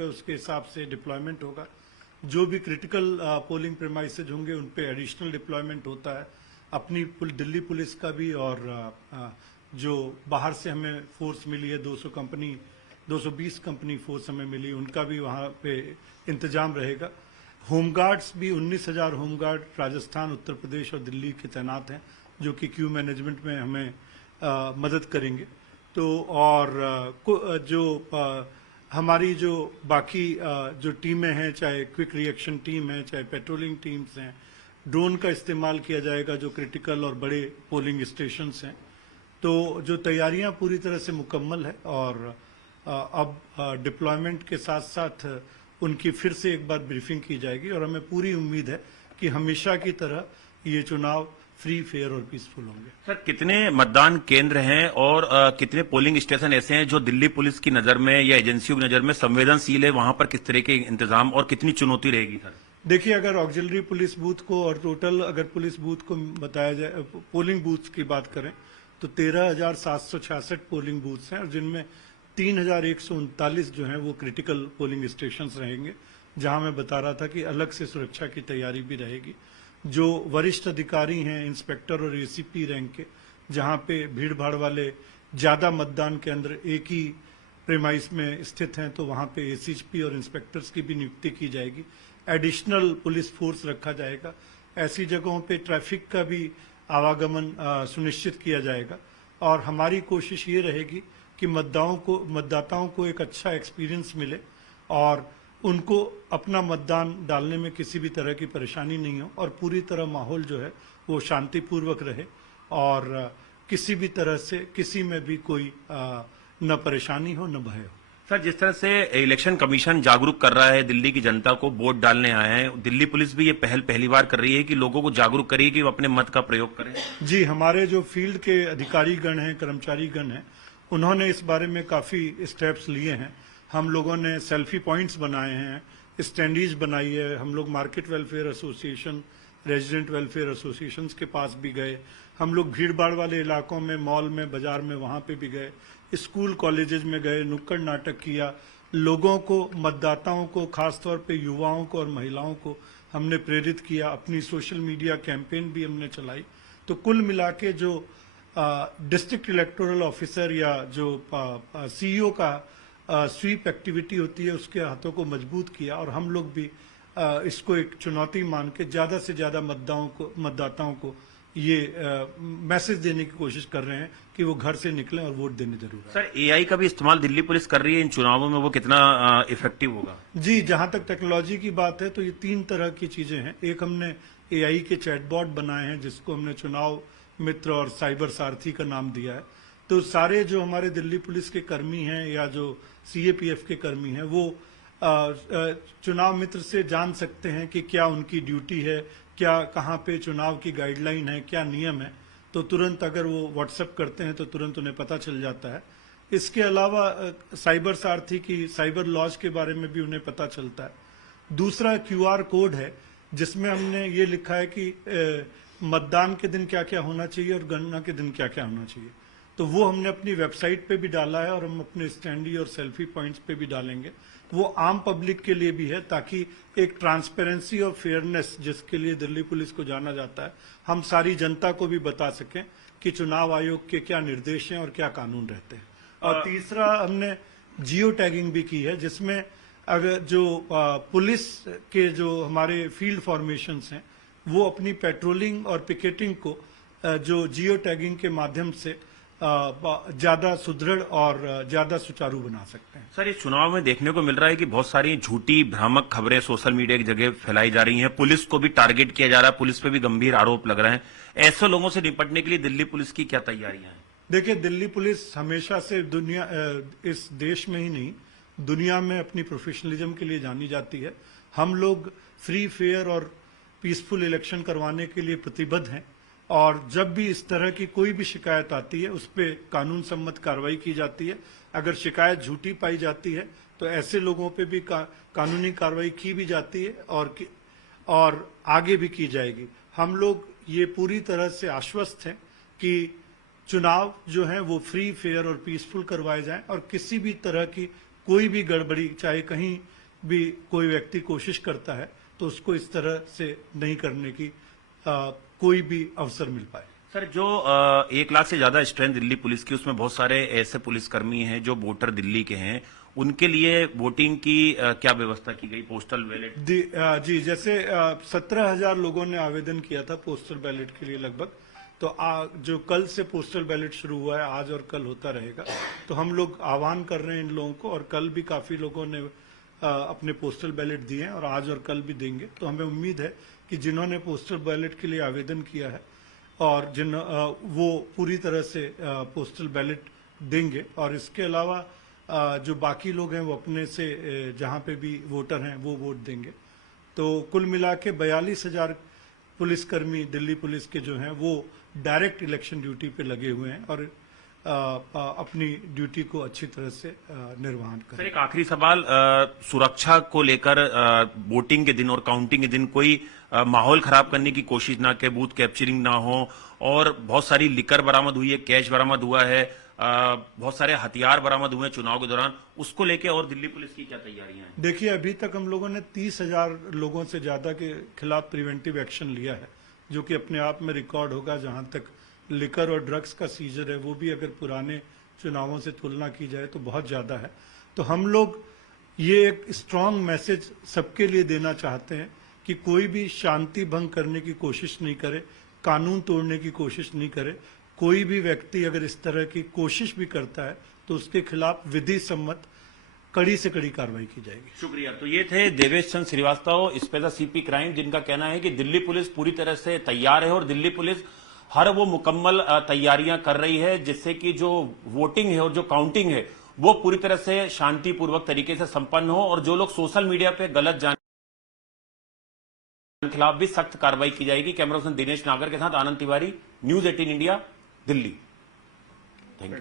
पे उसके हिसाब से डिप्लॉयमेंट होगा। जो भी क्रिटिकल पोलिंग प्रेमाइसेज होंगे उन पे एडिशनल डिप्लॉयमेंट होता है। अपनी दिल्ली पुलिस का भी और जो बाहर से हमें फोर्स मिली है 220 कंपनी फोर्स हमें मिली, उनका भी वहाँ पे इंतजाम रहेगा। होमगार्ड्स भी 19,000 होमगार्ड राजस्थान, उत्तर प्रदेश और दिल्ली के तैनात हैं, जो कि क्यू मैनेजमेंट में हमें मदद करेंगे। तो और हमारी जो बाकी जो टीमें हैं, चाहे क्विक रिएक्शन टीम है, चाहे पेट्रोलिंग टीम्स हैं, ड्रोन का इस्तेमाल किया जाएगा जो क्रिटिकल और बड़े पोलिंग स्टेशंस हैं। तो जो तैयारियां पूरी तरह से मुकम्मल है और अब डिप्लॉयमेंट के साथ साथ उनकी फिर से एक बार ब्रीफिंग की जाएगी और हमें पूरी उम्मीद है कि हमेशा की तरह ये चुनाव फ्री, फेयर और पीसफुल होंगे। सर, कितने मतदान केंद्र हैं और कितने पोलिंग स्टेशन ऐसे हैं जो दिल्ली पुलिस की नजर में या एजेंसियों की नजर में संवेदनशील है? वहां पर किस तरह के इंतजाम और कितनी चुनौती रहेगी सर? देखिए, अगर ऑक्सिलरी पुलिस बूथ को और टोटल अगर पुलिस बूथ को बताया जाए, पोलिंग बूथ की बात करें तो 13,766 पोलिंग बूथ्स हैं और जिनमें 3,139 जो हैं वो क्रिटिकल पोलिंग स्टेशंस रहेंगे, जहां मैं बता रहा था कि अलग से सुरक्षा की तैयारी भी रहेगी। जो वरिष्ठ अधिकारी हैं, इंस्पेक्टर और एसीपी रैंक के, जहां पे भीड़ भाड़ वाले ज्यादा मतदान केंद्र एक ही प्रेमाइस में स्थित हैं, तो वहां पे एसीपी और इंस्पेक्टर्स की भी नियुक्ति की जाएगी। एडिशनल पुलिस फोर्स रखा जाएगा। ऐसी जगहों पे ट्रैफिक का भी आवागमन सुनिश्चित किया जाएगा और हमारी कोशिश ये रहेगी कि मतदाताओं को एक अच्छा एक्सपीरियंस मिले और उनको अपना मतदान डालने में किसी भी तरह की परेशानी नहीं हो और पूरी तरह माहौल जो है वो शांतिपूर्वक रहे और किसी भी तरह से किसी में भी कोई न परेशानी हो न भय हो। सर, जिस तरह से इलेक्शन कमीशन जागरूक कर रहा है दिल्ली की जनता को, वोट डालने आए हैं, दिल्ली पुलिस भी ये पहली बार कर रही है कि लोगों को जागरूक करिए कि वो अपने मत का प्रयोग करें। जी, हमारे जो फील्ड के अधिकारी गण हैं, कर्मचारी गण हैं, उन्होंने इस बारे में काफी स्टेप्स लिए हैं। हम लोगों ने सेल्फी पॉइंट्स बनाए हैं, स्टैंडीज बनाई है, हम लोग market welfare association, resident welfare association के पास भी गए, हम लोग भीड़ भाड़ वाले इलाकों में, मॉल में, बाजार में, वहां पे भी गए, स्कूल कॉलेजेस में गए, नुक्कड़ नाटक किया, लोगों को, मतदाताओं को, खासतौर पे युवाओं को और महिलाओं को हमने प्रेरित किया। अपनी सोशल मीडिया कैंपेन भी हमने चलाई। तो कुल मिला के जो डिस्ट्रिक्ट इलेक्टोरल ऑफिसर या जो सीईओ का स्वीप एक्टिविटी होती है, उसके हाथों को मजबूत किया और हम लोग भी इसको एक चुनौती मान के ज्यादा से ज्यादा मतदाताओं को ये मैसेज देने की कोशिश कर रहे हैं कि वो घर से निकलें और वोट देने जरूर आए। सर, एआई का भी इस्तेमाल दिल्ली पुलिस कर रही है इन चुनावों में, वो कितना इफेक्टिव होगा? जी, जहां तक टेक्नोलॉजी की बात है तो ये 3 तरह की चीजें हैं। एक, हमने एआई के चैटबॉट बनाए हैं जिसको हमने चुनाव मित्र और साइबर सारथी का नाम दिया है। तो सारे जो हमारे दिल्ली पुलिस के कर्मी हैं या जो सीएपीएफ के कर्मी हैं वो चुनाव मित्र से जान सकते हैं कि क्या उनकी ड्यूटी है, क्या कहाँ पे चुनाव की गाइडलाइन है, क्या नियम है। तो तुरंत अगर वो व्हाट्सएप करते हैं तो तुरंत उन्हें पता चल जाता है। इसके अलावा साइबर सारथी की साइबर लॉज के बारे में भी उन्हें पता चलता है। दूसरा क्यूआर कोड है जिसमें हमने ये लिखा है कि मतदान के दिन क्या क्या होना चाहिए और गणना के दिन क्या क्या होना चाहिए। तो वो हमने अपनी वेबसाइट पे भी डाला है और हम अपने स्टैंडी और सेल्फी पॉइंट्स पे भी डालेंगे। वो आम पब्लिक के लिए भी है ताकि एक ट्रांसपेरेंसी और फेयरनेस जिसके लिए दिल्ली पुलिस को जाना जाता है, हम सारी जनता को भी बता सकें कि चुनाव आयोग के क्या निर्देश हैं और क्या कानून रहते हैं। और तीसरा, हमने जियो टैगिंग भी की है जिसमें अगर जो पुलिस के जो हमारे फील्ड फॉर्मेशंस हैं वो अपनी पेट्रोलिंग और पिकेटिंग को जो जियो टैगिंग के माध्यम से ज्यादा सुदृढ़ और ज्यादा सुचारू बना सकते हैं। सर, इस चुनाव में देखने को मिल रहा है कि बहुत सारी झूठी भ्रामक खबरें सोशल मीडिया की जगह फैलाई जा रही हैं, पुलिस को भी टारगेट किया जा रहा है, पुलिस पे भी गंभीर आरोप लग रहे हैं। ऐसे लोगों से निपटने के लिए दिल्ली पुलिस की क्या तैयारियां हैं? देखिए, दिल्ली पुलिस हमेशा से इस देश में ही नहीं दुनिया में अपनी प्रोफेशनलिज्म के लिए जानी जाती है। हम लोग फ्री, फेयर और पीसफुल इलेक्शन करवाने के लिए प्रतिबद्ध हैं और जब भी इस तरह की कोई भी शिकायत आती है उस पर कानून सम्मत कार्रवाई की जाती है। अगर शिकायत झूठी पाई जाती है तो ऐसे लोगों पे भी कानूनी कार्रवाई की भी जाती है और आगे भी की जाएगी। हम लोग ये पूरी तरह से आश्वस्त हैं कि चुनाव जो है वो फ्री, फेयर और पीसफुल करवाए जाएं और किसी भी तरह की कोई भी गड़बड़ी, चाहे कहीं भी कोई व्यक्ति कोशिश करता है तो उसको इस तरह से नहीं करने की कोई भी अवसर मिल पाए। सर, जो 1 लाख से ज्यादा स्ट्रेंथ दिल्ली पुलिस की, उसमें बहुत सारे ऐसे पुलिसकर्मी हैं जो वोटर दिल्ली के हैं, उनके लिए वोटिंग की क्या व्यवस्था की गई? Postal ballot? जी, जैसे 17,000 लोगों ने आवेदन किया था पोस्टल बैलेट के लिए लगभग। तो जो कल से पोस्टल बैलेट शुरू हुआ है, आज और कल होता रहेगा। तो हम लोग आह्वान कर रहे हैं इन लोगों को, और कल भी काफी लोगों ने अपने पोस्टल बैलेट दिए हैं और आज और कल भी देंगे। तो हमें उम्मीद है कि जिन्होंने पोस्टल बैलेट के लिए आवेदन किया है और वो पूरी तरह से पोस्टल बैलेट देंगे। और इसके अलावा जो बाकी लोग हैं वो अपने से जहां पे भी वोटर हैं वो वोट देंगे। तो कुल मिला के 42,000 पुलिसकर्मी दिल्ली पुलिस के जो हैं वो डायरेक्ट इलेक्शन ड्यूटी पे लगे हुए हैं और अपनी ड्यूटी को अच्छी तरह से निर्वहन करें। सर, एक आखिरी सवाल, सुरक्षा को लेकर वोटिंग के दिन और काउंटिंग के दिन कोई माहौल खराब करने की कोशिश ना के, बूथ कैप्चरिंग ना हो, और बहुत सारी लिकर बरामद हुई है, कैश बरामद हुआ है, बहुत सारे हथियार बरामद हुए हैं चुनाव के दौरान, उसको लेके और दिल्ली पुलिस की क्या तैयारियां हैं? देखिए, अभी तक हम लोगों ने 30,000 लोगों से ज्यादा के खिलाफ प्रिवेंटिव एक्शन लिया है, जो कि अपने आप में रिकॉर्ड होगा। जहां तक लिकर और ड्रग्स का सीजर है, वो भी अगर पुराने चुनावों से तुलना की जाए तो बहुत ज्यादा है। तो हम लोग ये एक स्ट्रांग मैसेज सबके लिए देना चाहते हैं कि कोई भी शांति भंग करने की कोशिश नहीं करे, कानून तोड़ने की कोशिश नहीं करे। कोई भी व्यक्ति अगर इस तरह की कोशिश भी करता है तो उसके खिलाफ विधि सम्मत कड़ी से कड़ी कार्रवाई की जाएगी। शुक्रिया। तो ये थे Devesh Chandra Srivastava, special CP crime, जिनका कहना है कि दिल्ली पुलिस पूरी तरह से तैयार है और दिल्ली पुलिस हर वो मुकम्मल तैयारियां कर रही है जिससे कि जो वोटिंग है और जो काउंटिंग है वो पूरी तरह से शांतिपूर्वक तरीके से संपन्न हो, और जो लोग सोशल मीडिया पे गलत जानकारी के खिलाफ भी सख्त कार्रवाई की जाएगी। कैमरा पर्सन दिनेश नागर के साथ आनंद तिवारी, न्यूज 18 इंडिया, दिल्ली।